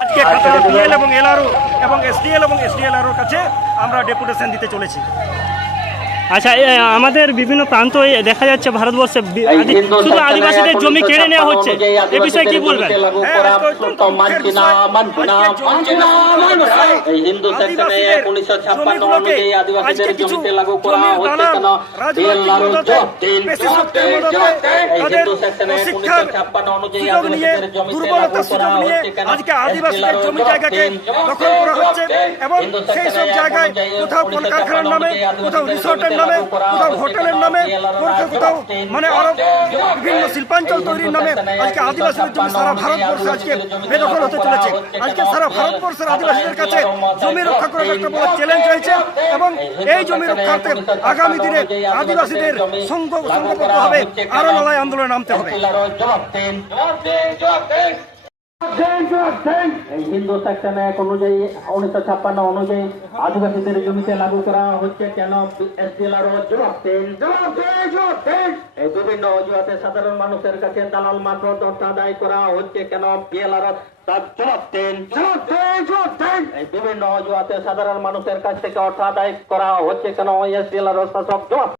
আজকে খাতড়া পিএল এবং এলআরও এবং এসডিএল এবং এসডিএলআরওর কাছে আমরা ডেপুটেশন দিতে চলেছি। আচ্ছা, আমাদের বিভিন্ন প্রান্তই দেখা যাচ্ছে ভারতবর্ষে শুধু আদিবাসীদের জমি কেড়ে নেওয়া হচ্ছে, এ বিষয়ে কি বলবেন? হিন্দু সেকশনে 1956 অনুযায়ী আদিবাসীদের জমিতে লাগু করা হচ্ছে কেন? হিন্দু সেকশনে 1956 অনুযায়ী আদিবাসীদের জমিতে লাগু করা হচ্ছে কেন? আজকে আদিবাসীদের জমি জায়গাকে দখল করা হচ্ছে এবং সেই সব জায়গায় কোথাও কলকারখানার নামে, কোথাও রিসোর্টের নামে, কোথাও হোটেলের নামে, কোথাও মানে আরো বিভিন্ন শিল্পাঞ্চল তৈরির নামে আজকে আদিবাসীদের জমি সারা ভারতবর্ষে আজকে বেদখল হতে চলেছে। আজকে সারা ভারতবর্ষের আদিবাসীদের কাছে জমি রক্ষা করার একটা বড় চ্যালেঞ্জ হয়েছে এবং এই জমি রক্ষার্থে আগামী দিনে আদিবাসীদের সংঘবদ্ধভাবে আরো লড়াই আন্দোলনে নামতে হবে। হিন্দু সেকশন 1 অনুযায়ী 1956 অনুযায়ী আদিবাসীদের জমিতে লাগু করা হচ্ছে কেন? এসডিএলআরও জবাব দেন। এই বিভিন্ন অজুহাতে সাধারণ মানুষের কাছে দালাল মাত্র অর্থ আদায় করা হচ্ছে কেন? পিএলআরও তার জবাব দেন। এই বিভিন্ন অজুহাতে সাধারণ মানুষের কাছ থেকে অর্থ আদায় করা হচ্ছে কেন? এসডিএলআরও শাসক জবাব